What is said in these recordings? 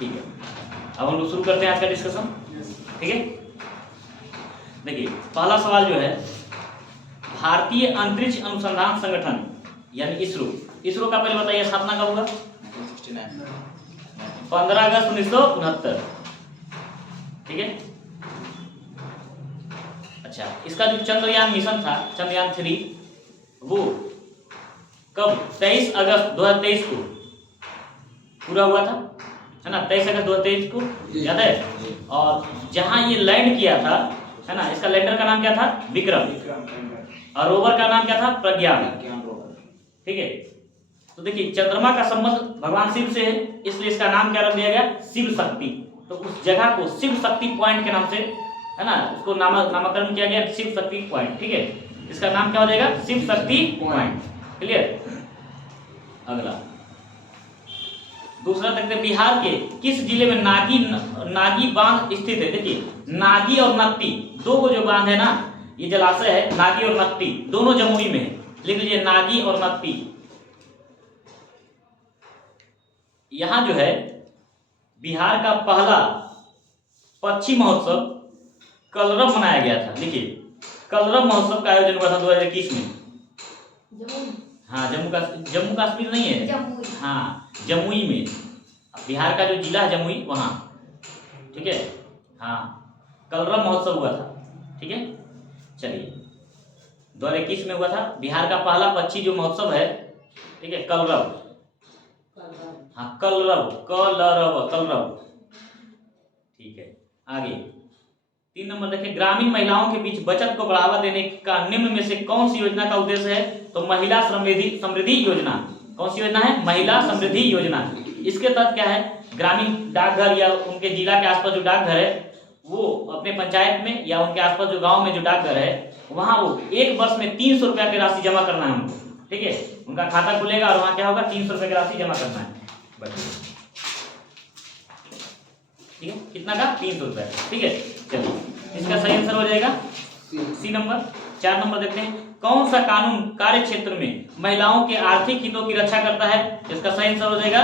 ठीक है, अब हम लोग शुरू करते हैं आज का डिस्कशन। ठीक है, देखिए पहला सवाल जो है, भारतीय अंतरिक्ष अनुसंधान संगठन यानी इसरो, इसरो का पहले बताइए स्थापना कब हुआ? 15 अगस्त 1969। ठीक है, अच्छा इसका जो चंद्रयान मिशन था, चंद्रयान 3, वो कब? 23 अगस्त 2023 को पूरा हुआ था, है ना? 23 अगस्त 2023 को, याद है? और जहां ये लैंड किया था, है ना, इसका लैंडर का नाम क्या था? विक्रम। और रोवर का नाम क्या था? प्रज्ञान। ठीक है, तो देखिए चंद्रमा का संबंध भगवान शिव से है, इसलिए इसका नाम क्या रख दिया गया? शिव शक्ति। तो उस जगह को शिव शक्ति पॉइंट के नाम से, है ना, उसको नामकरण किया गया शिव शक्ति पॉइंट। ठीक है, इसका नाम क्या हो जाएगा? शिव शक्ति पॉइंट। क्लियर? अगला दूसरा देखते हैं, बिहार के किस जिले में नागी बांध स्थित है? देखिए नागी और नक्टी दो को जो बांध है ना, ये जलाशय है, नागी और नक्टी दोनों जमुई में है। लिख लीजिए नागी और नक्टी। यहां जो है बिहार का पहला पक्षी महोत्सव कलरव मनाया गया था। देखिए कलरव महोत्सव का आयोजन हुआ था 2021 में। हाँ, जम्मू कश्मीर नहीं है, हाँ जमुई में, बिहार का जो जिला है जमुई, वहाँ। ठीक है, हाँ कलरव महोत्सव हुआ था। ठीक है, चलिए 2021 में हुआ था, बिहार का पहला पक्षी जो महोत्सव है। ठीक है, कलरव, हाँ कलरव, कलरव। ठीक है, आगे 3 नंबर देखिए, ग्रामीण महिलाओं के बीच बचत को बढ़ावा देने का निम्न में से कौन सी योजना का उद्देश्य है? तो महिला समृद्धि योजना। कौन सी योजना है? महिला समृद्धि योजना। इसके तहत क्या है, ग्रामीण डाकघर या उनके जिला के आसपास जो डाकघर है, वो अपने पंचायत में या उनके आसपास जो गांव में जो डाकघर है, वहां वो 1 वर्ष में 300 रुपया की राशि जमा करना है उनको। ठीक है, उनका खाता खुलेगा और वहां क्या होगा? 300 रुपये की राशि जमा करना है। ठीक है, कितना का? 300 रुपये। ठीक है, चलिए इसका सही आंसर हो जाएगा सी नंबर। 4 नंबर देखते हैं, कौन सा कानून कार्य क्षेत्र में महिलाओं के आर्थिक हितों की रक्षा करता है? इसका सही आंसर हो जाएगा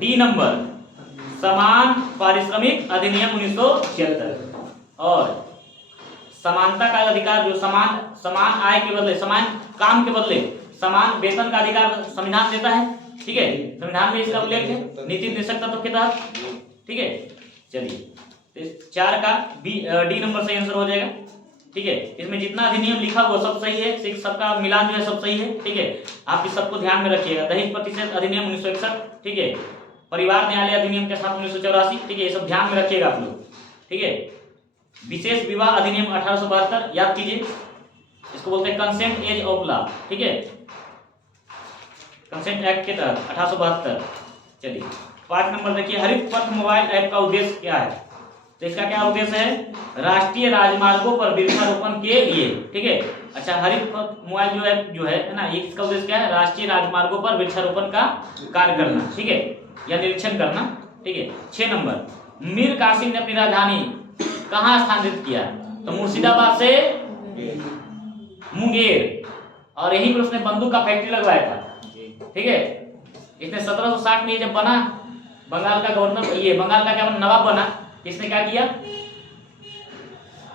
डी नंबर, समान पारिश्रमिक अधिनियम 1976। और समानता का अधिकार, जो समान आय के बदले, समान काम के बदले समान वेतन का अधिकार संविधान देता है। ठीक है, संविधान में इसका उल्लेख है नीति निषेध तत्व के तहत। ठीक है, चलिए 4 का डी नंबर सही आंसर हो जाएगा। ठीक है, इसमें जितना अधिनियम लिखा हुआ सब सही है, सबका मिलान जो है सब सही है। ठीक है, आप इस सबको ध्यान में रखिएगा। दहेज प्रतिषेध अधिनियम 1961, ठीक है, परिवार न्यायालय अधिनियम के साथ 1984। ठीक है, ये सब ध्यान में रखिएगा आप लोग। ठीक है, विशेष विवाह अधिनियम 1872 याद कीजिए, इसको बोलते हैं कंसेंट एज ऑफ लॉ। ठीक है, कंसेंट एक्ट के तहत 1872। चलिए 5 नंबर देखिए, हरित पथ मोबाइल ऐप का उद्देश्य क्या है? तो इसका क्या उद्देश्य है? राष्ट्रीय राजमार्गों पर वृक्षारोपण के लिए। ठीक है, अच्छा हरित पथ मोबाइल जो ऐप जो है ना, ये इसका उद्देश्य क्या है? राष्ट्रीय राजमार्गों पर वृक्षारोपण का कार्य करना। ठीक है, या निरीक्षण करना। ठीक है, 6 नंबर, मीर कासिम ने अपनी राजधानी कहाँ स्थानांतरित किया? तो मुर्शिदाबाद से मुंगेर, और यहीं पर उसने बंदूक का फैक्ट्री लगवाया था। ठीक है, इसने 1760 में जब बना, बंगाल का गवर्नर, ये बंगाल का क्या नवाब बना, इसने क्या किया?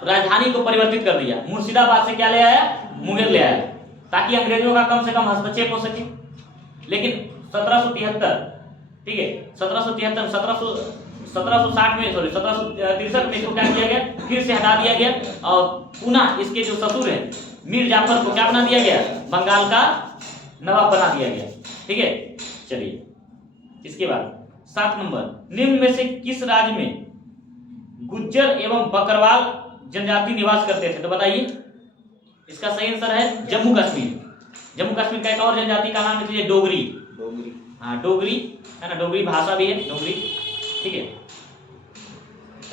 राजधानी को परिवर्तित कर दिया, मुर्शिदाबाद से क्या ले आया? मुंगेर ले आया, ताकि अंग्रेजों का कम से कम हस्तक्षेप हो सके। लेकिन 1773, ठीक है 1773, 1760 में, सॉरी 1763 में इसको क्या किया गया? फिर से हटा दिया गया, और पुनः इसके जो ससुर है मीर जाफर को क्या बना दिया गया? बंगाल का नवाब बना दिया गया। ठीक है, चलिए इसके बाद 7 नंबर, निम्न में से किस राज्य में गुज्जर एवं बकरवाल जनजाति निवास करते थे? तो बताइए, इसका सही आंसर है जम्मू कश्मीर। जम्मू कश्मीर का एक और जनजाति का नाम है डोगरी। हाँ डोगरी, है ना, डोगरी भाषा भी है डोगरी। ठीक है,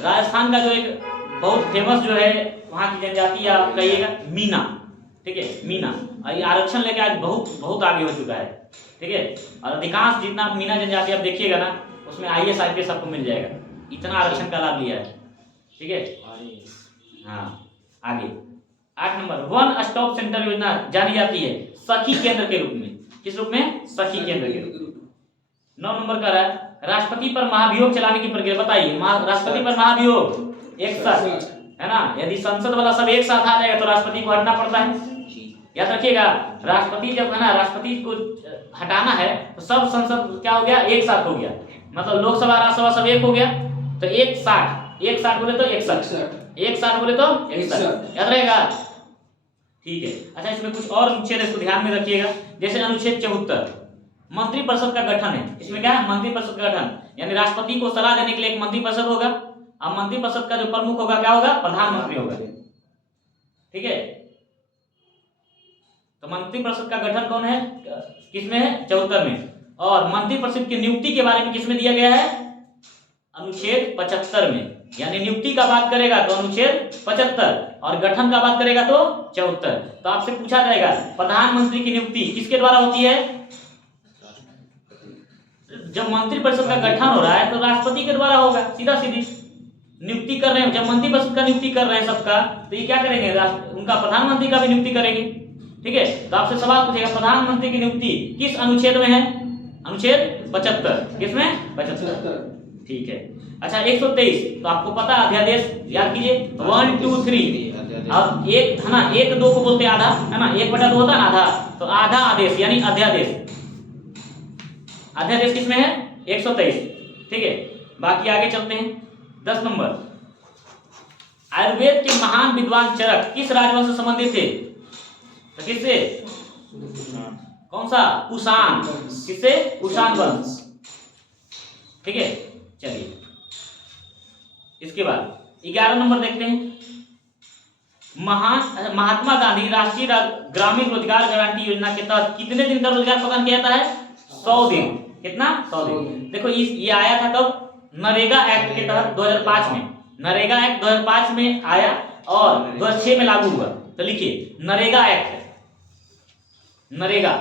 राजस्थान का जो एक बहुत फेमस जो है वहाँ की जनजाति आप कहिएगा मीना। ठीक है, मीना, और ये आरक्षण लेके आज बहुत आगे हो चुका है। ठीक है, और अधिकांश जितना मीना जनजाति आप देखिएगा ना, उसमें IAS IPS आपको मिल जाएगा, इतना आरक्षण का लाभ लिया है। ठीक है, हाँ आगे 8 नंबर, वन स्टॉप सेंटर योजना जानी जाती है सखी केंद्र के रूप में। किस रूप में? सखी केंद्र के रूप में। 9 नंबर का है राष्ट्रपति पर महाभियोग चलाने की प्रक्रिया बताइए। राष्ट्रपति पर महाभियोग एक साथ है ना, यदि संसद वाला सब एक साथ आ जाएगा तो राष्ट्रपति को हटना पड़ता है। याद रखिएगा, राष्ट्रपति जब है ना राष्ट्रपति को हटाना है तो सब संसद क्या हो गया, एक साथ हो गया, मतलब लोकसभा राज्यसभा सब एक हो गया, तो एक साथ बोले तो एक साथ बोले तो एक साथ, याद रहेगा। ठीक है, अच्छा इसमें कुछ और अनुच्छेद इसको ध्यान में रखिएगा, जैसे अनुच्छेद 74 मंत्रिपरिषद का गठन है। इसमें क्या है, मंत्रिपरिषद का गठन, यानी राष्ट्रपति को सलाह देने के लिए एक मंत्रिपरिषद होगा, और मंत्रिपरिषद का जो प्रमुख होगा क्या होगा, प्रधानमंत्री होगा। ठीक है, तो मंत्रिपरिषद का गठन कौन है, किसमें है, 74 में। और मंत्रिपरिषद की नियुक्ति के बारे में किसमें दिया गया है, अनुच्छेद 75 में, यानी नियुक्ति का बात करेगा तो अनुच्छेद 75 और गठन का बात करेगा तो 74। तो आपसे पूछा जाएगा प्रधानमंत्री की नियुक्ति किसके द्वारा होती है, जब मंत्रिपरिषद का गठन हो रहा है तो राष्ट्रपति के द्वारा होगा, सीधा सीधी नियुक्ति कर रहे हैं। जब मंत्रिपरिषद का नियुक्ति कर रहे हैं सबका, तो ये क्या करेंगे, उनका प्रधानमंत्री का भी नियुक्ति करेंगे। ठीक है, तो आपसे सवाल पूछेगा प्रधानमंत्री की नियुक्ति किस अनुच्छेद में है, अनुच्छेद 75, किसमें, 75। ठीक है, अच्छा 123, तो आपको पता अध्यादेश याद कीजिए, 1 2 3 और एक है ना, 1 2 को बोलते हैं आधा, है ना, 1/2 होता है ना आधा, तो आधा आदेश यानी अध्यादेश, अध्यादेश किसमें है, 123। ठीक है, बाकी आगे चलते हैं। 10 नंबर, आयुर्वेद के महान विद्वान चरक किस राजवंश से संबंधित थे, तो किससे, कौन सा, कुषाण, किससे, कुषाण वंश। ठीक है, चलिए इसके बाद 11 नंबर देखते हैं, महात्मा गांधी राष्ट्रीय ग्रामीण रोजगार गारंटी योजना के तहत कितने दिन का रोजगार प्रदान किया जाता है, 100 दिन। कितना, 100 दिन। देखो ये आया था कब, नरेगा एक्ट के तहत 2005 में, नरेगा एक्ट 2005 में आया और 2006 में लागू हुआ। तो लिखिए NREGA act, NREGA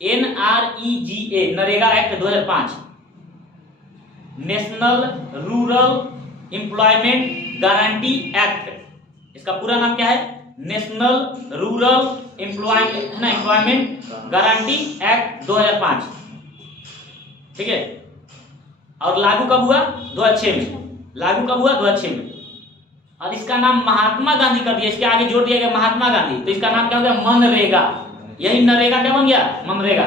NREGA, NREGA act 2005, national rural employment guarantee act, इसका पूरा नाम क्या है, national rural employment guarantee act 2005। ठीक है, और लागू कब हुआ, 2006 में, लागू कब हुआ, 2006 में। और इसका नाम महात्मा गांधी कर दिया, इसके आगे जोड़ दिया गया महात्मा गांधी, तो इसका नाम क्या हो गया, मनरेगा। यही नरेगा क्या बन गया, मनरेगा।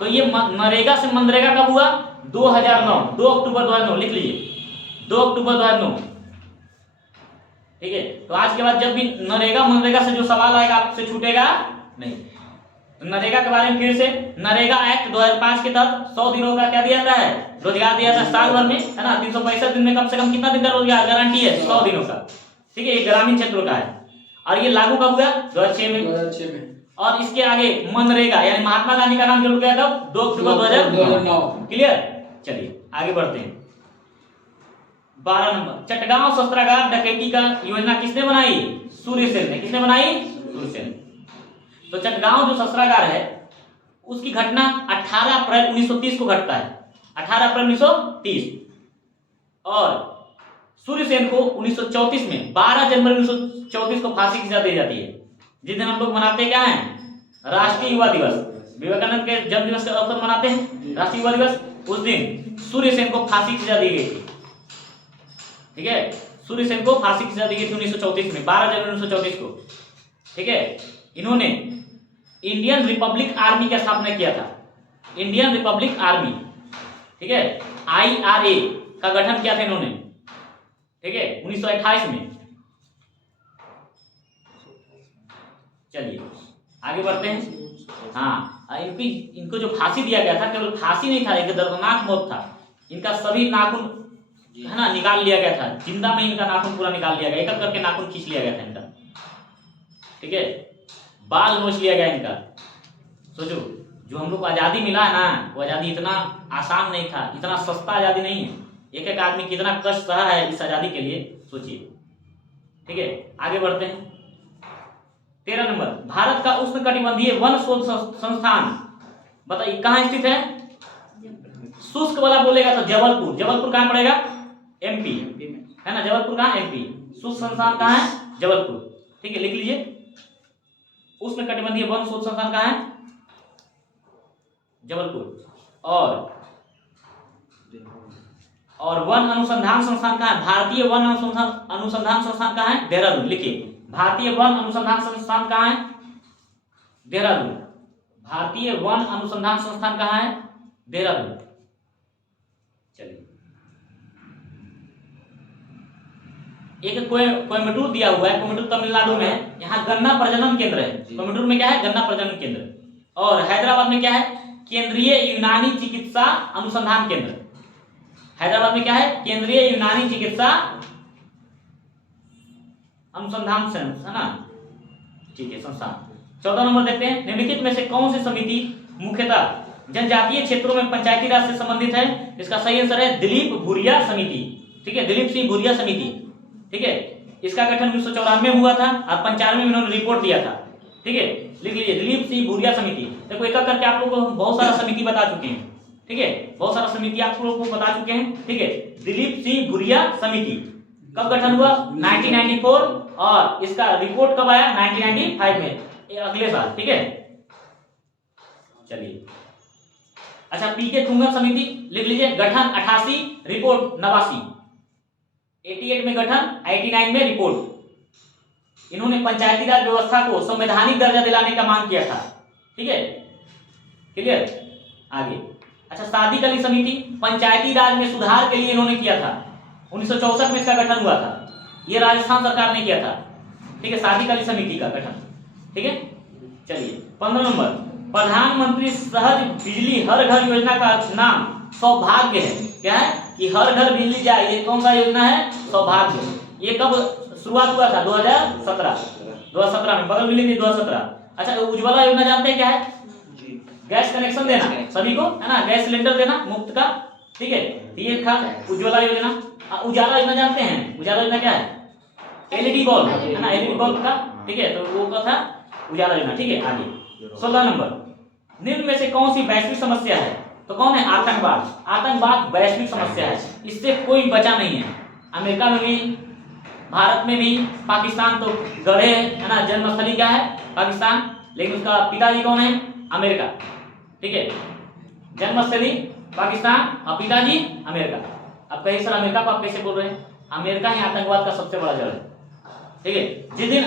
तो ये नरेगा से मनरेगा कब हुआ, 2009, 2 अक्टूबर 2009, लिख लीजिए 2 अक्टूबर 2009। ठीक है, तो आज के बाद जब भी नरेगा मनरेगा से जो सवाल आएगा आपसे छूटेगा नहीं। तो नरेगा के बारे में फिर से, नरेगा एक्ट 2005 के तहत 100 दिनों का क्या दिया जाता है, रोजगार दिया जाता है साल भर में, है ना, 365 दिन में कम से कम कितना दिन का रोजगार गारंटी है, 100 दिनों का। ठीक है, ये ग्रामीण क्षेत्रों का है, और ये लागू कब हुआ, 2006 में। और इसके आगे मनरेगा यानी महात्मा गांधी का नाम जुड़ गया कब, 2 अक्टूबर 2009। क्लियर, चलिए आगे बढ़ते हैं। 12 नंबर, चटगांव शस्त्रागार डकैती का योजना किसने बनाई, सूर्यसेन ने। किसने बनाई, सूर्यसेन। तो चटगांव जो शस्त्रागार है उसकी घटना 18 अप्रैल 1930 को घटता है, 18 अप्रैल 1930, और सूर्यसेन को 1934 में 12 जनवरी 1934 को फांसी की सजा दी जाती है। जिस दिन हम लोग मनाते क्या है, राष्ट्रीय युवा दिवस, विवेकानंद के जन्म दिवस के अवसर मनाते हैं राष्ट्रीय युवा दिवस, उस दिन सूर्यसेन को फांसी की सजा दी गई थी। ठीक है, सूर्यसेन को फांसी की सजा दी गई थी 1934 में, 12 जनवरी 1934 को। ठीक है, इन्होंने इंडियन रिपब्लिक आर्मी की स्थापना किया था, इंडियन रिपब्लिक आर्मी। ठीक है, IRA का गठन किया था इन्होंने। ठीक है, 1928 में। चलिए आगे बढ़ते हैं। हाँ, इनको जो फांसी दिया गया था, केवल फांसी नहीं था, एक दर्दनाक मौत था। इनका सभी नाखून है ना निकाल लिया गया था, जिंदा में इनका नाखून पूरा निकाल लिया गया, एक एक करके नाखून खींच लिया गया था इनका। ठीक है, बाल नोच लिया गया इनका। सोचो, जो हम लोग को आज़ादी मिला है ना, वो आज़ादी इतना आसान नहीं था, इतना सस्ता आज़ादी नहीं है। एक एक आदमी कितना कष्ट सहा है इस आज़ादी के लिए, सोचिए। ठीक है, आगे बढ़ते हैं। 13 नंबर, भारत का उष्णकटिबंधीय वन शोध संस्थान बताइए कहाँ स्थित है, शुष्क वाला बोलेगा तो जबलपुर। जबलपुर कहाँ पड़ेगा, MP है ना, जबलपुर कहाँ, MP। शुष्क संस्थान कहाँ है, जबलपुर। ठीक है, लिख लीजिए, उष्णकटिबंधीय वन शोध संस्थान कहाँ है, जबलपुर। और और वन अनुसंधान संस्थान कहाँ है? भारतीय वन अनुसंधान संस्थान कहाँ है? देहरादून। लिखिए, भारतीय वन अनुसंधान संस्थान कहाँ है? देहरादून। भारतीय वन अनुसंधान संस्थान कहाँ है? देहरादून। चलिए, एक कोयम्बटूर दिया हुआ है, कोयम्बटूर तमिलनाडु में है। यहाँ गन्ना प्रजनन केंद्र है। कोयम्बटूर में क्या है? गन्ना प्रजनन केंद्र। और हैदराबाद में क्या है? केंद्रीय यूनानी चिकित्सा अनुसंधान केंद्र। हैदराबाद में क्या है? केंद्रीय यूनानी चिकित्सा अनुसंधान संस्थान, है ना? ठीक है, संस्थान। 14 नंबर देखते हैं, निम्नलिखित में से कौन सी समिति मुख्यतः जनजातीय क्षेत्रों में पंचायती राज से संबंधित है? इसका सही आंसर है दिलीप भूरिया समिति। ठीक है, दिलीप सिंह भूरिया समिति। ठीक है, इसका गठन 1994 में हुआ था और 95 में इन्होंने रिपोर्ट दिया था। ठीक है, लिख लीजिए, दिलीप सिंह भूरिया समिति। देखो, एक एक करके आप लोग को बहुत सारा समिति बता चुके हैं। ठीक है, बहुत सारा समिति आप लोगों को बता चुके हैं। ठीक है, दिलीप सिंह भूरिया समिति कब गठन हुआ? 1994। और इसका रिपोर्ट कब आया? 1995 में, अगले साल। ठीक है, चलिए। अच्छा, पीके तुंगन समिति लिख लीजिए, गठन 88, रिपोर्ट 89। 88 में गठन, 89 में रिपोर्ट। इन्होंने पंचायती राज व्यवस्था को संवैधानिक दर्जा दिलाने का मांग किया था। ठीक है, क्लियर? आगे, अच्छा, सादिक अली समिति पंचायती राज में सुधार के लिए इन्होंने किया था। 1964 में इसका गठन हुआ था। ये राजस्थान सरकार ने किया था। ठीक है, सादिक अली समिति का गठन। ठीक है, चलिए। 15 नंबर, प्रधानमंत्री सहज बिजली हर घर योजना का नाम सौभाग्य है। क्या है? कि हर घर बिजली जाए। ये कौन सा योजना है? सौभाग्य। ये कब शुरुआत हुआ था? 2017 में। बगल में लिखिए 2017। अच्छा, उज्ज्वला योजना जानते हैं क्या है? गैस कनेक्शन देना सभी को, है ना? गैस सिलेंडर देना मुफ्त का। ठीक है, ये था उज्ज्वला योजना। उजाला योजना जानते हैं? उजाला योजना क्या है? एलईडी बल्ब, है ना? एलईडी बल्ब का। ठीक है, तो वो क्या था? उजाला योजना। ठीक है, आगे 16 नंबर, निम्न में से कौन सी वैश्विक समस्या है? तो कौन है? आतंकवाद। आतंकवाद वैश्विक समस्या है, इससे कोई बचा नहीं है। अमेरिका में भी, भारत में भी, पाकिस्तान तो गढ़े है ना? जन्मस्थली क्या है? पाकिस्तान, लेकिन उसका पिताजी कौन है? अमेरिका। ठीक है, जन्मस्थली पाकिस्तान और पिताजी अमेरिका। अब कहीं सर अमेरिका को आप कैसे बोल रहे हैं? अमेरिका ही आतंकवाद का सबसे बड़ा जड़ है। ठीक है, जिस दिन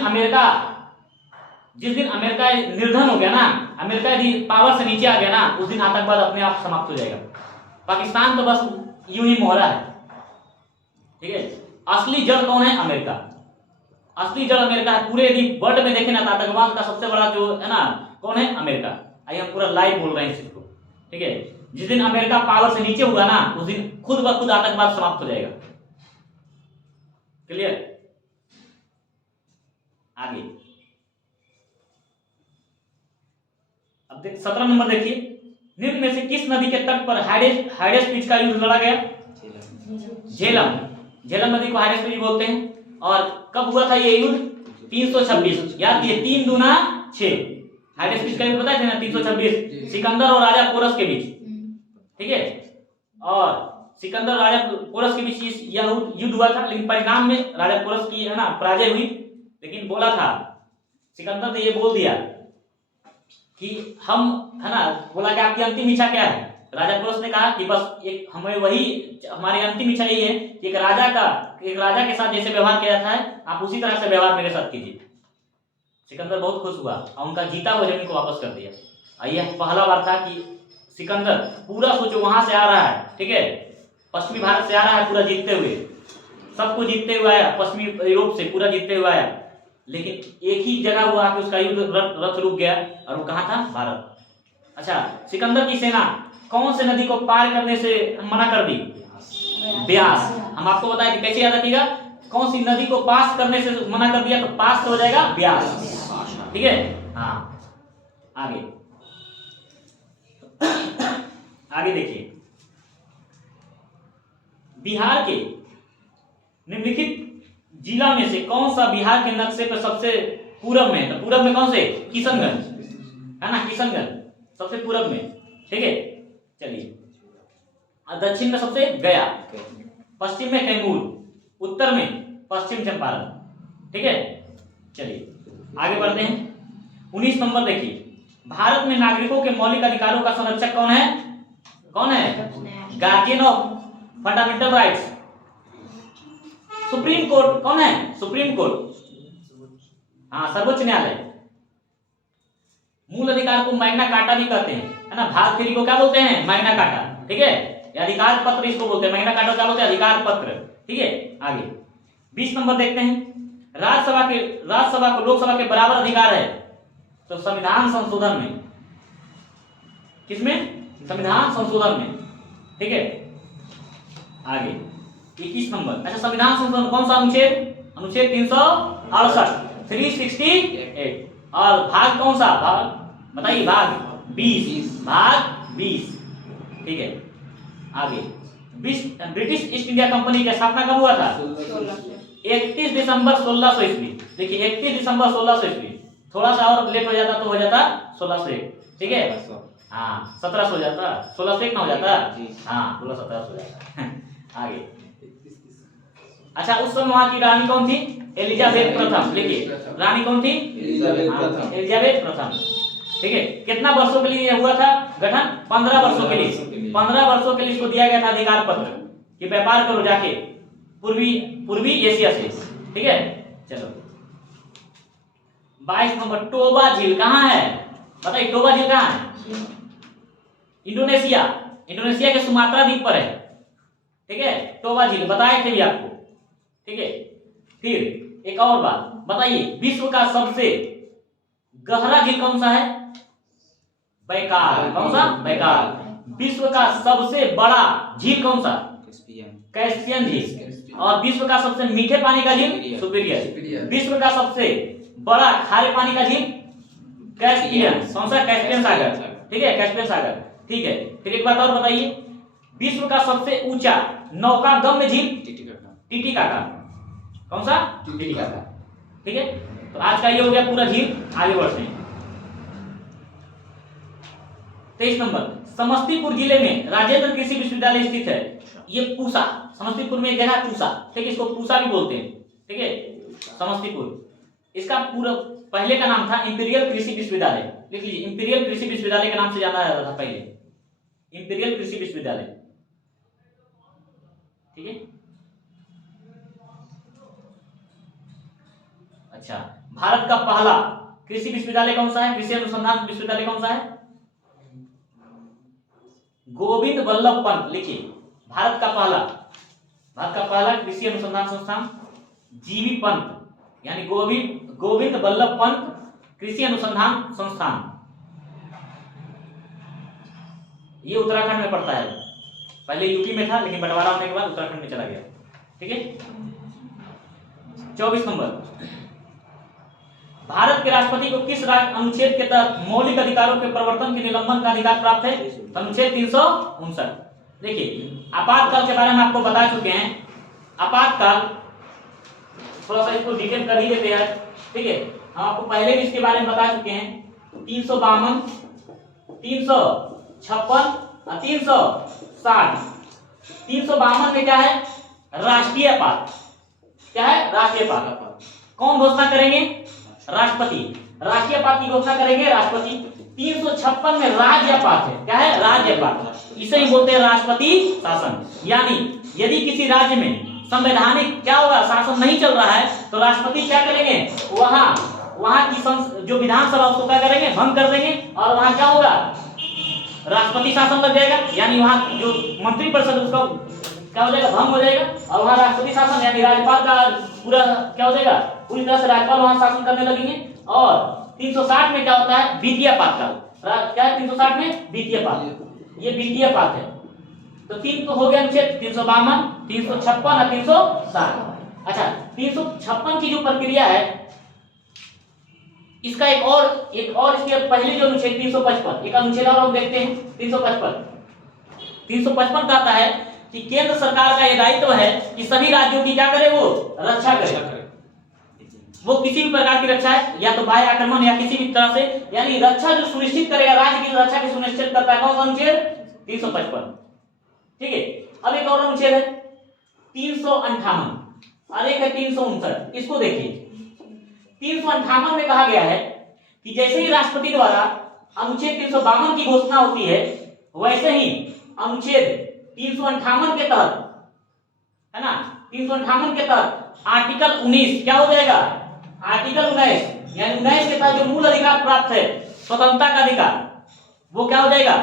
अमेरिका निर्धन हो गया ना, अमेरिका यदि पावर से नीचे आ गया ना, उस दिन आतंकवाद अपने आप समाप्त हो जाएगा। पाकिस्तान तो बस यूं ही मोहरा है। ठीक है, असली जड़ कौन है? अमेरिका। असली जड़ अमेरिका है। पूरे यदि वर्ल्ड में देखें ना, तो आतंकवाद का सबसे बड़ा जो है ना, कौन है? अमेरिका। आइए, हम पूरा लाइव बोल रहे हैं इस चीज को। ठीक है, जिस दिन अमेरिका पावर से नीचे हुआ ना, उस दिन खुद ब खुद आतंकवाद समाप्त हो जाएगा। क्लियर? आगे, अब 17 नंबर देखिए, निम्न में से किस नदी के तट पर हाइडेस पिच का युद्ध लड़ा गया? झेलम। झेलम नदी को हाइडेस पिच बोलते हैं। और कब हुआ था ये युद्ध? 326। याद कीजिए, 3 दूना 6। हाइडेस पिच का युद्ध पता है ना? 326, सिकंदर और राजा पोरस के बीच। ठीक है, और सिकंदर और राजा पोरस के बीच यह युद्ध हुआ था, लेकिन परिणाम में राजा पोरस की, है ना, पराजय हुई। लेकिन बोला था, सिकंदर ने ये बोल दिया कि हम, है ना, बोला कि आपकी अंतिम इच्छा क्या है? राजा पोरस ने कहा कि बस एक हमें वही, हमारी अंतिम इच्छा यही है कि एक राजा के साथ जैसे व्यवहार किया जाता है, आप उसी तरह से व्यवहार मेरे साथ कीजिए। सिकंदर बहुत खुश हुआ और उनका जीता हुआ जमीन को वापस कर दिया। और यह पहला बार था कि सिकंदर, पूरा सोचो, वहां से आ रहा है। ठीक है, पश्चिमी भारत से आ रहा है पूरा जीतते हुए, सबको जीतते हुए आया, पश्चिमी यूरोप से पूरा जीतते हुए आया। लेकिन एक ही जगह हुआ कि उसका युद्ध रथ रुक गया, और वो कहाँ था? भारत। अच्छा, सिकंदर की सेना कौन से नदी को पार करने से मना कर दी? ब्यास। हम आपको बताएं कि कैसे याद रखिएगा, कौन सी नदी को पास करने से मना कर दिया? तो पास हो जाएगा ब्यास। ठीक है, हाँ। आगे देखिए, बिहार के निम्नलिखित जिला में से कौन सा बिहार के नक्शे पर सबसे पूरब में? तो पूरब में कौन से? किशनगंज, है ना? किशनगंज सबसे पूरब में। ठीक है, चलिए। दक्षिण में सबसे गया, पश्चिम में कैमूर, उत्तर में पश्चिम चंपारण। ठीक है, चलिए आगे बढ़ते हैं। 19 नंबर देखिए, भारत में नागरिकों के मौलिक अधिकारों का संरक्षक कौन है? Guardian of fundamental rights. Supreme court कौन है? सुप्रीम कोर्ट, हाँ सर्वोच्च न्यायालय। मूल अधिकार को मैग्ना कार्टा भी कहते हैं, है ना। भाग 3 को क्या बोलते हैं? मैग्ना कार्टा, ठीक है। अधिकार पत्र इसको बोलते हैं, मैग्ना कार्टा क्या बोलते हैं? अधिकार पत्र, ठीक है। आगे 20 नंबर देखते हैं। राज्यसभा को लोकसभा के बराबर अधिकार है, तो संविधान संशोधन में, किसमें? संविधान संशोधन में, ठीक है। आगे 21 नंबर। अच्छा, संविधान संशोधन कौन सा अनुच्छेद? अनुच्छेद 368, 368। और भाग कौन सा? भाग बताइए, भाग 20, भाग 20, ठीक है। आगे ब्रिटिश ईस्ट इंडिया कंपनी की स्थापना कब हुआ था? 31 दिसंबर 1600 ईस्वी। देखिए 31 दिसंबर 1600 ईस्वी, थोड़ा सा और लेट हो जाता तो हो जाता 1601, ठीक है। हाँ 1700 हो जाता, 1601 ना हो जाता, हाँ 1617 हो जाता। आगे अच्छा, उस समय वहां की रानी कौन थी? एलिजाबेथ प्रथम। लिखिए रानी कौन थी? एलिजाबेथ प्रथम, ठीक है। कितना वर्षों के लिए हुआ था गठन? 15 वर्षों के लिए। 15 वर्षों के लिए इसको दिया गया था अधिकार पत्र कि व्यापार करो जाके पूर्वी एशिया से, ठीक है। चलो 22 नंबर। टोबा झील कहाँ है? बताइए टोबा झील कहाँ है? इंडोनेशिया, इंडोनेशिया के सुमात्रा द्वीप पर है, ठीक है। टोबा झील बताए थे भी आपको, ठीक है। फिर एक और बात बताइए, विश्व का सबसे गहरा झील कौन सा है? बैकार। कौन सा? बैकार। विश्व का सबसे बड़ा झील कौन सा? कैस्पियन झील। और विश्व का सबसे मीठे पानी का झील? सुपीरियर। विश्व का सबसे बड़ा खारे पानी का झील? कैस्पियन। कौन सा? कैस्पियन सागर, ठीक है, कैस्पियन सागर, ठीक है। फिर एक बात और बताइए, विश्व का सबसे ऊंचा नौकागम्य झील? टीटीकाका। कौन सा? टीटीकाका, ठीक है। तो आज का ये हो गया पूरा झील। आगे बढ़ते हैं 23 नंबर। समस्तीपुर जिले में राजेंद्र कृषि विश्वविद्यालय स्थित है। ये पूसा, समस्तीपुर में एक जगह पूसा, ठीक है, इसको पूसा भी बोलते हैं, ठीक है, समस्तीपुर। इसका पूरा पहले का नाम था इंपीरियल कृषि विश्वविद्यालय। लिख लीजिए, इंपीरियल कृषि विश्वविद्यालय के नाम से जाना जाता था पहले, इंपीरियल कृषि विश्वविद्यालय, ठीक है। अच्छा, भारत का पहला कृषि विश्वविद्यालय कौन सा है? कृषि अनुसंधान विश्वविद्यालय कौन सा है? गोविंद वल्लभ पंत। लिखिए, भारत का पहला कृषि अनुसंधान संस्थान जीवी पंत, यानी गोविंद वल्लभ पंत कृषि अनुसंधान संस्थान। ये उत्तराखंड में पड़ता है, पहले यूपी में था लेकिन बंटवारा होने के बाद उत्तराखंड में चला गया, ठीक है। 24 नंबर। भारत के राष्ट्रपति को किस अनुच्छेद के तहत मौलिक अधिकारों के प्रवर्तन के निलंबन का अधिकार प्राप्त है? अनुच्छेद 359। देखिए, आपातकाल के बारे में आपको बता चुके हैं। आपातकाल थोड़ा सा इसको डिटेल कर ही देते हैं, ठीक है। हम आपको पहले भी इसके बारे में बता चुके हैं। 352, 356 और 360। 352 में क्या है? राष्ट्रीय आपात। क्या है? राष्ट्रीय आपात। कौन घोषणा करेंगे? राष्ट्रपति। राष्ट्रीय आपात की घोषणा करेंगे राष्ट्रपति। 356 में राज्य आपात है। क्या है? राज्य आपात। इसे ही बोलते हैं राष्ट्रपति शासन। यानी यदि किसी राज्य में संवैधानिक क्या होगा, शासन नहीं चल रहा है, तो राष्ट्रपति क्या करेंगे? वहां की जो विधानसभा उसको क्या करेंगे? भंग कर देंगे, और वहां क्या होगा? राष्ट्रपति शासन लग जाएगा। यानी वहां जो मंत्रिपरिषद उसका क्या हो जाएगा? भंग हो जाएगा, और वहां राष्ट्रपति शासन यानी राज्यपाल का पूरा क्या हो जाएगा? पूरी तरह से राज्यपाल वहां शासन करने लगेंगे। और 360 में क्या होता है? वित्तीय आपातकाल। क्या है 360 में? वित्तीय आपात। ये वित्तीय आपात है। तो 3 तो हो गया अनुच्छेद 352, 356 और 360। अच्छा, 356 की जो प्रक्रिया है, इसका एक और इसके पहले जो अनुच्छेद 355, एक अनुच्छेद और हम देखते हैं। 355 कहता है कि केंद्र सरकार का यह दायित्व है कि सभी राज्यों की क्या करे? वो रक्षा करे। वो किसी भी प्रकार की रक्षा है, या तो बाह्य आक्रमण या किसी भी तरह से, यानी रक्षा जो सुनिश्चित करेगा, राज्य की रक्षा की सुनिश्चित करता है। कौन सा अनुच्छेद? 355, ठीक है। अब एक और अनुच्छेद है 358 और एक है 359। इसको देखिए, 358 में कहा गया है कि जैसे ही राष्ट्रपति द्वारा अनुच्छेद 352 की घोषणा होती है, वैसे ही अनुच्छेद 358 के तहत है ना। 358 के तहत आर्टिकल 19 क्या हो जाएगा, आर्टिकल 19 यानी 19 के तहत जो मूल अधिकार प्राप्त है स्वतंत्रता का अधिकार, वो क्या हो जाएगा,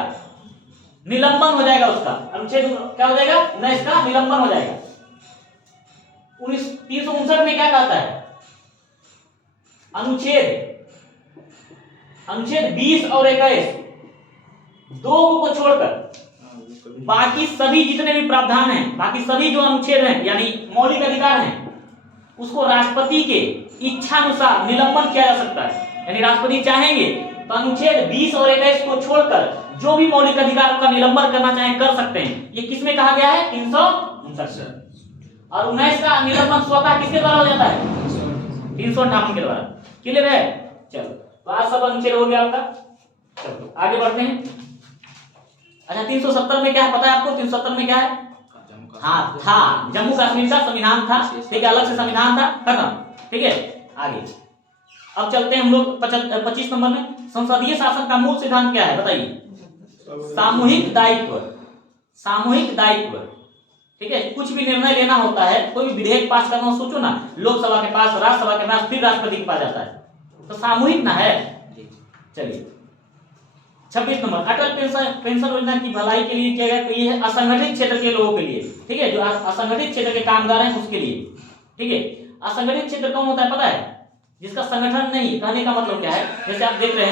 निलंबन हो जाएगा। उसका अनुच्छेद क्या हो जाएगा, 19 का निलंबन हो जाएगा। 359 में क्या कहता है, अनुच्छेद 20 और 21 दो को छोड़कर बाकी सभी जितने भी प्रावधान हैं, बाकी सभी जो अनुच्छेद हैं यानी मौलिक अधिकार हैं, उसको राष्ट्रपति के इच्छा अनुसार निलंबन किया जा सकता है। यानी राष्ट्रपति चाहेंगे तो अनुच्छेद 20 और 21 को छोड़कर जो भी मौलिक अधिकार का निलंबन करना चाहे कर सकते हैं। ये किसमें कहा गया है, 359। और 19 का निलंबन स्वतः किसके द्वारा हो जाता है, 358 के द्वारा। क्लियर है। चलो तो आज सब अनुच्छेद हो गया आपका। चलो आगे बढ़ते हैं। अच्छा 370 में क्या है पता है आपको, 370 में क्या है, हाँ था जम्मू कश्मीर का संविधान था, ठीक है, अलग से संविधान था, खत्म। ठीक है आगे अब चलते हैं हम लोग 25 नंबर में। संसदीय शासन का मूल सिद्धांत क्या है बताइए, सामूहिक दायित्व, सामूहिक दायित्व। ठीक है, कुछ भी निर्णय लेना होता है, कोई भी विधेयक पास करना हो, सोचो ना, लोकसभा के पास, राज्यसभा के पास, फिर राष्ट्रपति के पास जाता है, तो सामूहिक ना है। चलिए 26 नंबर, अटल पेंशन योजना की भलाई के लिए किया गया, तो ये है असंगठित क्षेत्र के लोगों के लिए। ठीक है, जो असंगठित क्षेत्र के कामगार हैं उसके लिए। ठीक है, असंगठित क्षेत्र कौन होता है पता है, जिसका संगठन नहीं। कहने का मतलब क्या है, जैसे आप देख रहे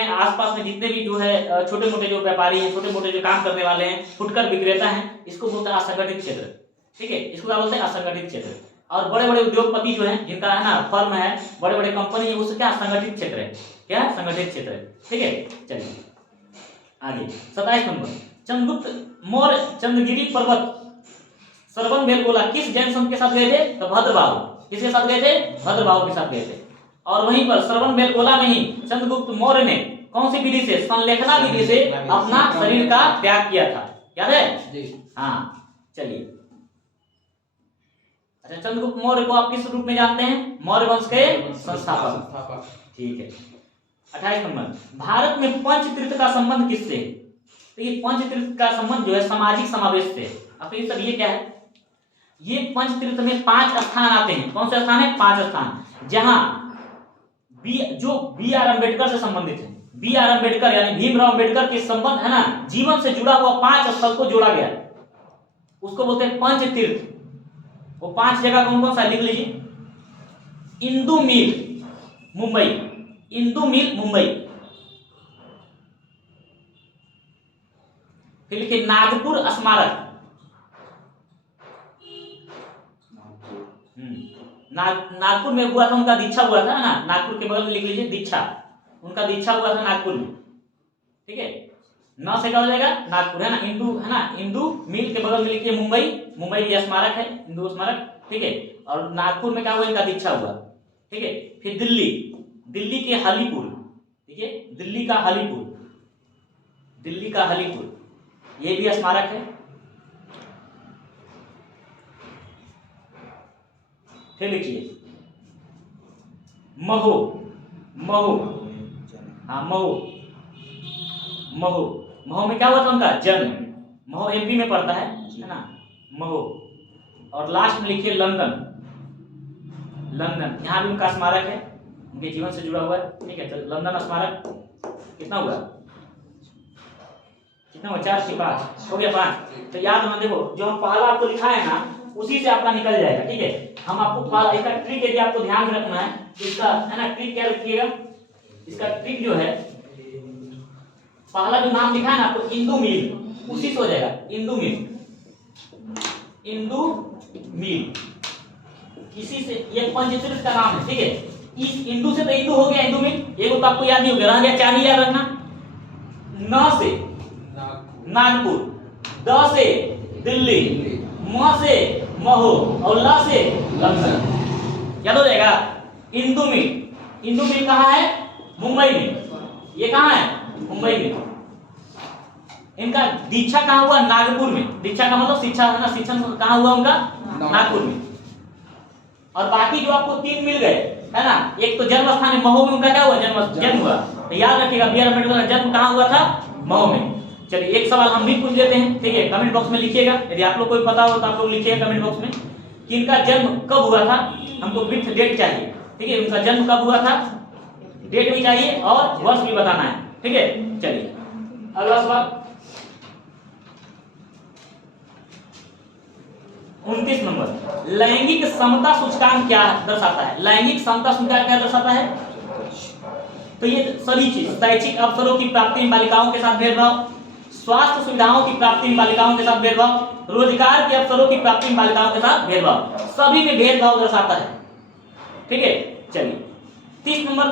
हैं आसपास में जितने भी जो है छोटे मोटे जो व्यापारी हैं, छोटे मोटे जो काम करने वाले हैं, फुटकर विक्रेता हैं, इसको बोलते हैं असंगठित क्षेत्र। ठीक है, इसको क्या बोलते हैं, असंगठित क्षेत्र। और बड़े बड़े उद्योगपति जो हैं, जिनका है ना फर्म है, बड़े बड़े कंपनी है, उससे क्या संगठित क्षेत्र है, क्या संगठित क्षेत्र है। ठीक है चलिए आगे 27 नंबर, चंद्रगुप्त मौर्य चंद्रगिरी पर्वत सरवन बेलगोला किस जैन संत के साथ गए थे, तो भद्रबाहु। किसके साथ गए थे, भद्रबाहु के साथ गए थे। और वहीं पर सरवन बेलगोला में ही चंद्रगुप्त मौर्य ने कौन सी विधि से, संलेखना विधि से अपना शरीर का त्याग किया था, याद है जी। हाँ चलिए, अच्छा चंद्रगुप्त मौर्य को आप किस रूप में जानते हैं, मौर्य वंश के संस्थापक। ठीक है 28 नंबर, भारत में पंचतीर्थ का संबंध किससे, तो ये पंचतीर्थ का संबंध जो है सामाजिक समावेश से। अब ये सब ये क्या है, ये पंचतीर्थ में 5 स्थान आते हैं। कौन से स्थान है, 5 स्थान, जहां जो बी आर अम्बेडकर से संबंधित है। बी आर अम्बेडकर यानी भीमराव अम्बेडकर के संबंध है ना, जीवन से जुड़ा हुआ 5 स्थल को जोड़ा गया, उसको बोलते हैं पंचतीर्थ। वो 5 जगह कौन कौन सा लिख लीजिए, इंदु मिल मुंबई, इंदु मिल मुंबई, फिर लिखिए नागपुर स्मारक, नागपुर में हुआ था, उनका दीक्षा हुआ था ना, नागपुर के बगल में लिख लीजिए दीक्षा, उनका दीक्षा हुआ था नागपुर में। ठीक है, 9 से क्या हो जाएगा, नागपुर है ना, इंदु है ना, इंदु मिल के बगल में लिखिए मुंबई, मुंबई ये स्मारक है, इंदु स्मारक। ठीक है, और नागपुर में क्या हुआ, इनका दीक्षा हुआ। ठीक है, फिर दिल्ली, दिल्ली के हलीपुर, ठीक है, दिल्ली का हलीपुर, दिल्ली का हलीपुर ये भी स्मारक है। फिर लिखिए महो, महो, हाँ महो, महो, महो में क्या हुआ था उनका जन्म, महो एमपी में पड़ता है ना, महो। और लास्ट में लिखिए लंदन, लंदन यहाँ भी उनका स्मारक है, उनके जीवन से जुड़ा हुआ है। ठीक है, तो लंदन स्मारक कितना हुआ, कितना हुआ, 4 से 5 हो गया, 5। तो याद रखना, देखो जो हम पहला आपको लिखा है ना उसी से आपका निकल जाएगा। ठीक है, हम आपको पहला इसका ट्रिक यदि आपको ध्यान रखना है, इसका है ना ट्रिक क्या रखिएगा, इसका ट्रिक जो है पहला जो नाम लिखा है ना आपको इंदु मिल, उसी से हो जाएगा, इंदु मिल, इंदु मिल, इसी से ये पंचतीर्थ का नाम है। ठीक है, इस इंदु से तो इंदु हो गया, इंदु मिल एक तो आपको याद नहीं हो गया, रह गया, क्या नहीं याद रखना, न से नागपुर, द से दिल्ली, म से महो और ल से लंदन, याद हो जाएगा। इंदु मिल, इंदु मिल कहाँ है, मुंबई में, ये कहाँ है, मुंबई में। इनका दीक्षा कहाँ हुआ, नागपुर में, दीक्षा का मतलब शिक्षा है ना, शिक्षण कहाँ हुआ उनका, नागपुर में। और बाकी जो आपको 3 मिल गए है ना, एक तो जन्म स्थान है महो में, उनका क्या हुआ, जन्म हुआ, तो याद रखिएगा बी आर अम्बेडकर का जन्म कहाँ हुआ था, महो में। चलिए एक सवाल हम भी पूछ लेते हैं, ठीक है, कमेंट बॉक्स में लिखिएगा, यदि आप लोग को पता हो तो आप लोग लिखिएगा कमेंट बॉक्स में कि इनका जन्म कब हुआ था। हमको विथ डेट चाहिए, ठीक है, उनका जन्म कब हुआ था, डेट भी चाहिए और वर्ष भी बताना है, ठीक है। चलिए अगला सवाल 29 नंबर, लैंगिक समता सूचकांक क्या दर्शाता है? लैंगिक समता सूचकांक क्या दर्शाता है? तो ये सभी चीज, शैक्षिक अवसरों की प्राप्ति में बालिकाओं के साथ भेदभाव, स्वास्थ्य सुविधाओं की प्राप्ति में बालिकाओं के साथ भेदभाव, रोजगार के अवसरों की प्राप्ति में बालिकाओं के साथ भेदभाव, सभी में भेदभाव दर्शाता है, ठीक है। चलिए 30 नंबर,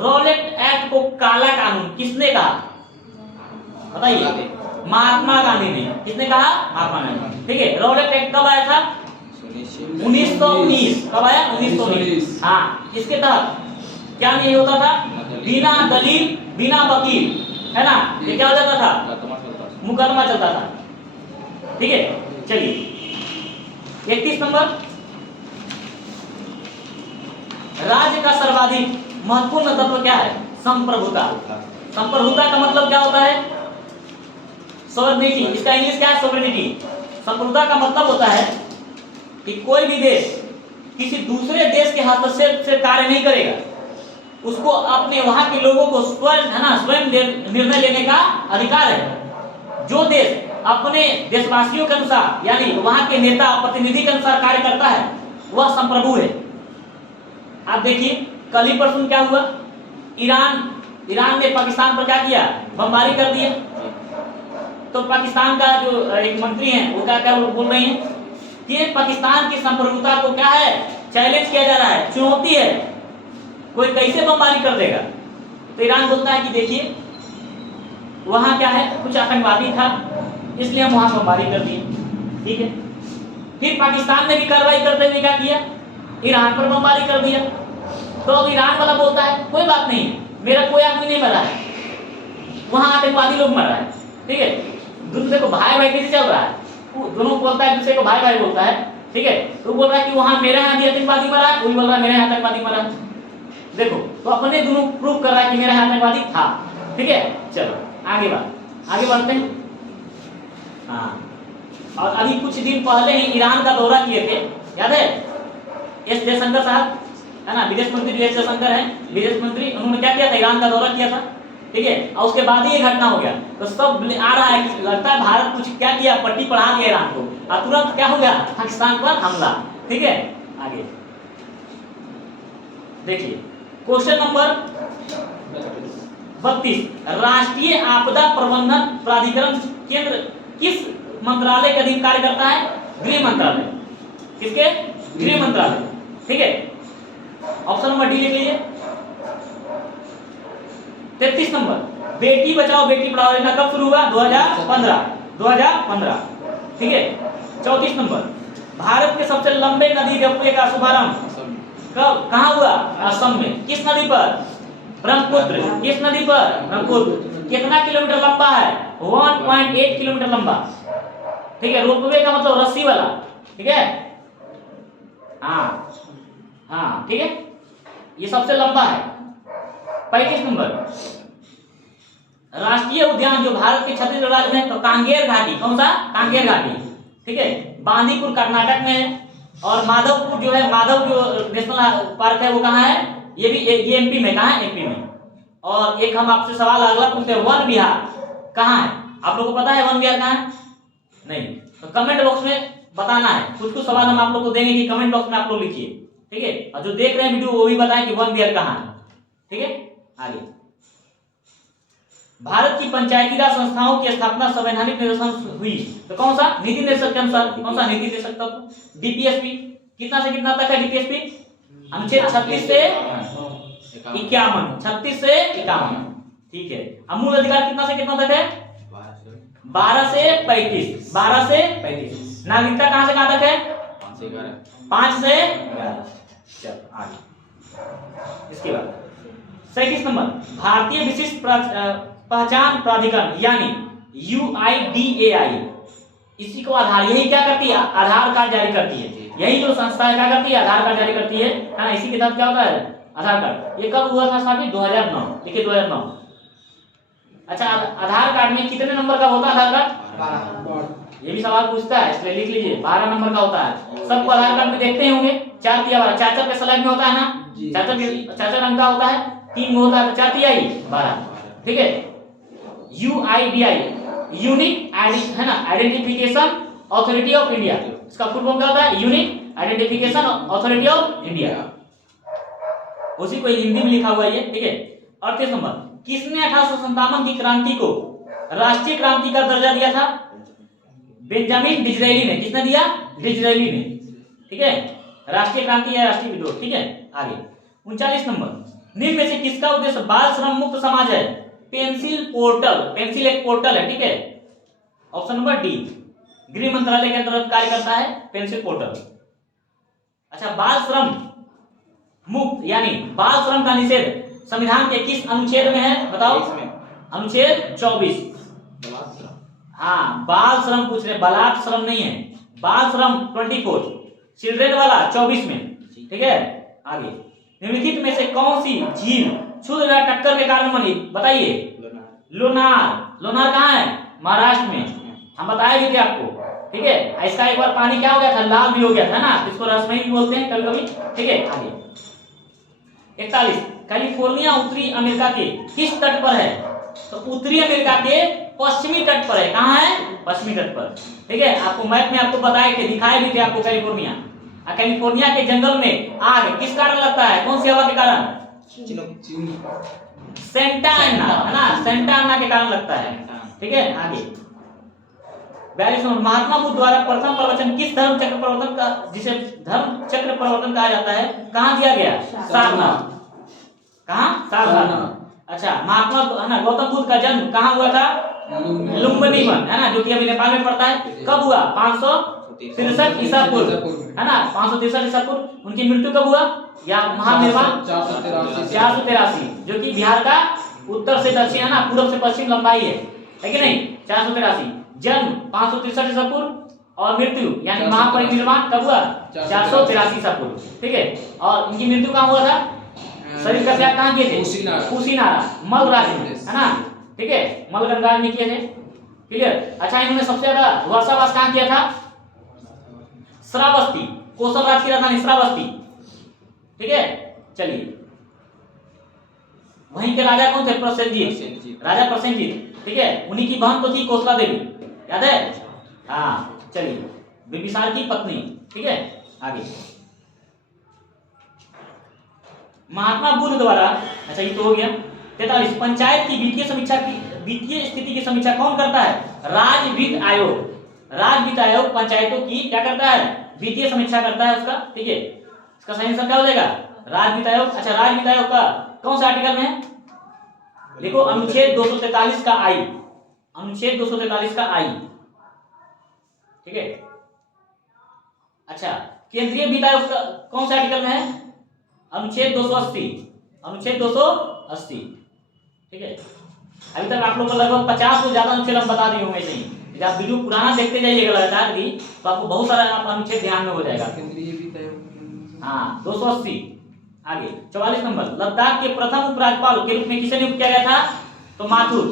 रॉलेट एक्ट को काला कानून किसने कहा? बताइए। महात्मा गांधी ने। किसने कहा? महात्मा गांधी, ठीक है। रॉलेट एक्ट कब आया था? 1919। कब आया? 1919। हाँ, इसके तहत क्या नहीं होता था? बिना दलील बिना वकील, है ना, ये क्या हो जाता था? मुकदमा चलता था, ठीक है। चलिए 31 नंबर, राज्य का सर्वाधिक महत्वपूर्ण तत्व क्या है? संप्रभुता। संप्रभुता का मतलब क्या होता है? सॉवरेनिटी। इसका इंग्लिश क्या है? सॉवरेनिटी। संप्रभुता का मतलब होता है कि कोई भी देश किसी दूसरे देश के हस्तक्षेप से कार्य नहीं करेगा, उसको अपने वहां के लोगों को स्वयं, है ना, स्वयं निर्णय लेने का अधिकार है। जो देश अपने देशवासियों के अनुसार, यानी वहां के नेता प्रतिनिधि के अनुसार कार्य करता है, वह संप्रभु है। आप देखिए कल ही परसों क्या हुआ, ईरान ने पाकिस्तान पर क्या किया? बमबारी कर दिया। तो पाकिस्तान का जो एक मंत्री हैं वो क्या बोल रही हैं कि पाकिस्तान की संप्रभुता को क्या है? चैलेंज किया जा रहा है, चुनौती है, कोई कैसे बमबारी कर देगा। तो ईरान बोलता है कि देखिए वहां क्या है, कुछ आतंकवादी था इसलिए हम वहां बमबारी कर दिए, ठीक है। फिर पाकिस्तान ने भी कार्रवाई करते हुए क्या किया? ईरान पर बमबारी कर दिया। तो अब ईरान वाला बोलता है कोई बात नहीं, मेरा कोई आदमी नहीं मरा है, वहां आतंकवादी लोग मर रहा है, ठीक है। दूसरे को भाई भाई कैसे चल रहा है? दोनों बोलता है, दूसरे को भाई भाई बोलता है, ठीक है। तो बोल रहा है कि वहां मेरे यहाँ भी आतंकवादी मरा है, वो बोल रहा है मेरे यहाँ आतंकवादी मरा है। देखो तो अपने दोनों प्रूव कर रहा है कि मेरा यहाँ आतंकवादी था, ठीक है। चलो आगे बढ़ते हैं। हाँ, और अभी कुछ दिन पहले ही ईरान का दौरा किए थे, याद है? एस जयशंकर साहब, है ना, विदेश मंत्री एस जयशंकर हैं, विदेश मंत्री, उन्होंने क्या किया था? ईरान का दौरा किया था, ठीक है। और उसके बाद ही ये घटना हो गया। तो सब आ रहा है कि लगता है भारत कुछ क्या किया, पट्टी पढ़ा दिया ईरान को, और तुरंत क्या हो गया? पाकिस्तान पर हमला, ठीक है। आगे देखिए क्वेश्चन नंबर 32, राष्ट्रीय आपदा प्रबंधन प्राधिकरण केंद्र किस मंत्रालय के अधीन कार्य करता है? गृह मंत्रालय। किसके? गृह मंत्रालय, ठीक है। ऑप्शन नंबर डी लिख लीजिए। 33 नंबर, बेटी बचाओ बेटी पढ़ाओ योजना कब शुरू हुआ? 2015, ठीक है। 34 नंबर, भारत के सबसे लंबे नदी रोपवे का शुभारंभ कब कहाँ हुआ? असम में। किस नदी पर? ब्रह्मपुत्र। किस नदी पर? ब्रह्मपुत्र। कितना किलोमीटर लंबा है? 1.8 किलोमीटर लंबा, ठीक है। रोपवे का मतलब रस्सी वाला, ठीक है। हाँ, ठीक है, ये सबसे लंबा है। 35 नंबर, राष्ट्रीय उद्यान जो भारत के छत्तीसगढ़ राज्य में है, तो कांगेर घाटी। कौन सा? कांगेर घाटी, ठीक है। बांदीपुर कर्नाटक में है, और माधवपुर जो है, माधव जो नेशनल पार्क है वो कहाँ है? ये भी ये एमपी में। कहाँ है? एमपी में। और एक हम आपसे सवाल अगला पूछते हैं, वन विहार कहाँ है? आप लोग को पता है वन विहार कहाँ है? नहीं, तो कमेंट बॉक्स में बताना है। कुछ सवाल हम आप लोग को देंगे कि कमेंट बॉक्स में आप लोग लिखिए, ठीक है। और जो देख रहे हैं वीडियो वो भी बताएं कि वन विहार कहाँ है, ठीक है। आगे, भारत की पंचायती राज संस्थाओं की स्थापना संवैधानिक निर्देशन हुई, तो कौन सा? नीति निर्देशक के अनुसार। कौन सा? नीति निर्देशक तत्व। डीपीएसपी कितना से कितना तक है? डीपीएसपी अनुच्छेद 36 से 51, 36 से 51, ठीक है। मूल अधिकार कितना से कितना तक है? 12 से 35, 12 से 35। नागरिकता कहां से कहां तक है? 5 से 11। चलो आगे, इसके बाद 37 नंबर, भारतीय विशिष्ट पहचान प्राधिकरण यानी UIDAI, इसी को आधार, यही क्या करती है? आधार कार्ड जारी करती है। यही जो संस्था है क्या करती है? आधार कार्ड जारी करती है ना। इसी के तहत क्या होता है? आधार कार्ड। ये कब हुआ था साहब? 2009। देखिए 2009, अच्छा, आधार कार्ड में कितने नंबर का होता है आधार कार्ड? 12। ये भी सवाल पूछता है, इसलिए लिख लीजिए 12 नंबर का होता है। सबको आधार कार्ड में देखते ही होंगे, 4 तिया 12, 4 के स्लैब में होता है ना, 4 रंग का होता है, 3 में होता है, तो 4 तिया 12। ठीक है, UIDI यूनिक आईडी है ना, आइडेंटिफिकेशन अथॉरिटी ऑफ इंडिया, इसका फुल फॉर्म क्या होता है? Unique identification authority of India, उसी को हिंदी में लिखा हुआ है ये। ठीक है, 38 नंबर, किसने 1857 की क्रांति को राष्ट्रीय क्रांति का दर्जा दिया था? बेंजामिन डिज़रायली ने। किसने दिया? डिज़रायली ने। ठीक है, राष्ट्रीय क्रांति या राष्ट्रीय विद्रोह। ठीक है, आगे 39 नंबर, निम्न में से किसका उद्देश्य बाल श्रम मुक्त समाज है? पेंसिल पोर्टल, पेंसिल एक पोर्टल है। ठीक है, ऑप्शन नंबर डी, गृह मंत्रालय के अंतर्गत कार्य करता है पेंसिल पोर्टल। अच्छा, बाल श्रम मुक्त यानी बाल श्रम का निषेध संविधान के किस अनुच्छेद में है? बताओ। अनुच्छेद 24। हाँ, बाल श्रम पूछ रहे, बलात् श्रम नहीं है, बाल श्रम 24, चिल्ड्रेन वाला 24 में। ठीक है, आगे निम्नलिखित में से कौन सी झील क्षुद्र टक्कर के कारण बनी? बताइए। लोनार। लोनार कहाँ है? महाराष्ट्र में, हम बताए भी थे आपको। ठीक है, इसका एक बार पानी क्या हो गया था? लाल भी हो गया था ना, इसको रसमई भी बोलते हैं कभी कभी। ठीक है, आगे 41, कैलिफोर्निया उत्तरी अमेरिका के किस तट पर है? तो उत्तरी अमेरिका के पश्चिमी तट पर है। कहाँ है? पश्चिमी तट पर। ठीक है, आपको मैप में आपको बताए थे, दिखाए भी थे आपको कैलिफोर्निया। कैलिफोर्निया के जंगल में आग किस कारण लगता है? कौन सी हवा के कारण? सेंटा एना, है ना, सेंटा एना के कारण लगता है। ठीक है, आगे 42 नंबर, महात्मा बुद्ध द्वारा प्रथम प्रवचन किस धर्म चक्र प्रवर्तन का, जिसे धर्म चक्र प्रवर्तन कहा जाता है, कहाँ दिया गया? सारनाथ। कहाँ? सारनाथ। अच्छा, महात्मा है ना गौतम बुद्ध का जन्म कहाँ हुआ था? लुम्बिनी वन, है ना, जो कि अभी नेपाल में पड़ता है। कब हुआ? 563 ईसा पूर्व, है ना, 563 ईसा पूर्व। उनकी मृत्यु कब हुआ? या महानिर्वाण 483, जो कि बिहार का उत्तर से दक्षिण, है ना, पूर्व से पश्चिम लंबाई है कि नहीं? 483, जन्म 563 ईसा पूर्व और मृत्यु यानी महापरिनिर्वाण कब हुआ? 483 ईसा पूर्व। ठीक है, और इनकी मृत्यु कहाँ हुआ था? शरीर का त्याग कहाँ किए थे? कुशीनारा, मल राज्य में, है ना। ठीक है, मल गंगा में किए थे। क्लियर। अच्छा, इन्होंने सबसे ज्यादा वर्षावास कहाँ किया था? श्रावस्ती, कोसल राज्य की राजधानी श्रावस्ती। ठीक है, चलिए, वहीं के राजा कौन थे? प्रसेनजीत, राजा प्रसेनजीत। ठीक है, उन्हीं की बहन तो थी कोसला देवी, याद है? हाँ, चलिए, बिंबिसार की पत्नी। ठीक है, आगे महात्मा बुद्ध द्वारा, अच्छा ये तो हो गया। 43, पंचायत की वित्तीय समीक्षा की, वित्तीय स्थिति की समीक्षा कौन करता है? राज्य वित्त आयोग। राज्य वित्त आयोग पंचायतों की क्या करता है? वित्तीय समीक्षा करता है उसका। ठीक है, इसका सही आंसर क्या हो जाएगा? राज्य वित्त आयोग। अच्छा, राज्य वित्त आयोग का कौन सा आर्टिकल में है? देखो, अनुच्छेद 243 का आई, अनुच्छेद 243 का आई। ठीक है, अच्छा, केंद्रीय वित्त आयोग का कौन सा आर्टिकल में है? अनुच्छेद 280, अनुच्छेद 280। ठीक है, अभी तक आप लोग को लगभग 50 से ज्यादा अनुच्छेद हम बता दिए होंगे। सही, यदि आप वीडियो पुराना देखते जाइएगा लगातार भी, तो आपको बहुत सारा अनुच्छेद ध्यान में हो जाएगा। हाँ, 280। आगे 44 नंबर, लद्दाख के प्रथम उपराज्यपाल के रूप में किसे नियुक्त किया गया था? तो माथुर,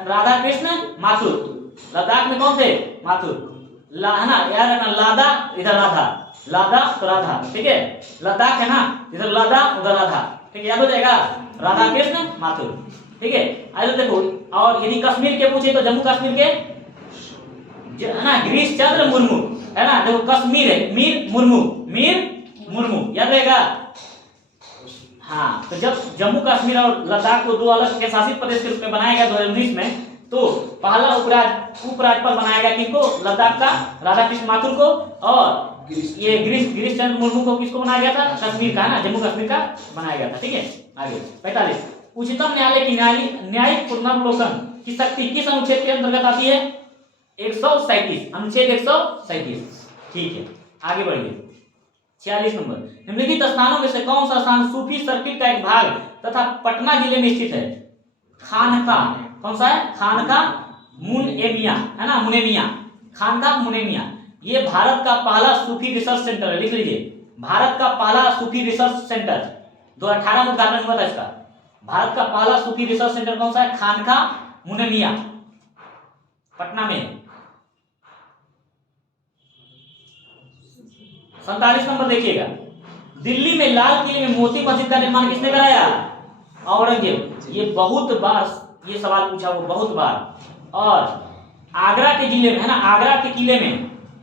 राधा कृष्ण माथुर। लद्दाख में कौन थे? माथुर, है ना, याद रखना, लादा इधर राधा, लादा तो राधा। ठीक है, लद्दाख है ना, इधर लादा उधर राधा। ठीक है, याद हो जाएगा, राधा कृष्ण माथुर। ठीक है, आइए देखो, और यदि कश्मीर के पूछे तो जम्मू कश्मीर के, है ना, गिरीश चंद्र मुर्मू, है ना। देखो, कश्मीर है, मीर मुर्मू, मीर मुर्मू, याद रहेगा। हाँ, तो जब जम्मू कश्मीर और लद्दाख को दो अलग केंद्रशासित प्रदेश के रूप में बनाया गया 2019 में, तो पहला उपराज्यपाल बनाया गया किसको? लद्दाख का राधा कृष्ण माथुर को, और ये गिरीश चंद्र मुर्मू को किसको बनाया गया था? कश्मीर का, ना, जम्मू कश्मीर का बनाया गया था। ठीक है, आगे 45, उच्चतम न्यायालय की न्यायिक पुनर्वलोकन की शक्ति किस अनुच्छेद के अंतर्गत आती है? 137, अनुच्छेद 137। ठीक है, आगे बढ़िए। 46 नंबर, निम्नलिखित स्थानों में से कौन सा स्थान सूफी सर्किट का एक भाग तथा पटना जिले में स्थित है? खानका, कौन सा है? खानका मुनेमिया, है ना, मुनेमिया, खानका मुनेमिया। ये भारत का पहला सूफी रिसर्च सेंटर है, लिख लीजिए, भारत का पहला सूफी रिसर्च सेंटर 2018 में उद्घाटन हुआ था इसका। भारत का पहला सूफी रिसर्च सेंटर कौन सा है? खानका मुनमिया पटना में। 47 नंबर देखिएगा, दिल्ली में लाल किले में मोती मस्जिद का निर्माण किसने कराया? औरंगजेब। ये बहुत बार ये सवाल पूछा हुआ, बहुत बार। और आगरा के जिले में है ना, आगरा के किले में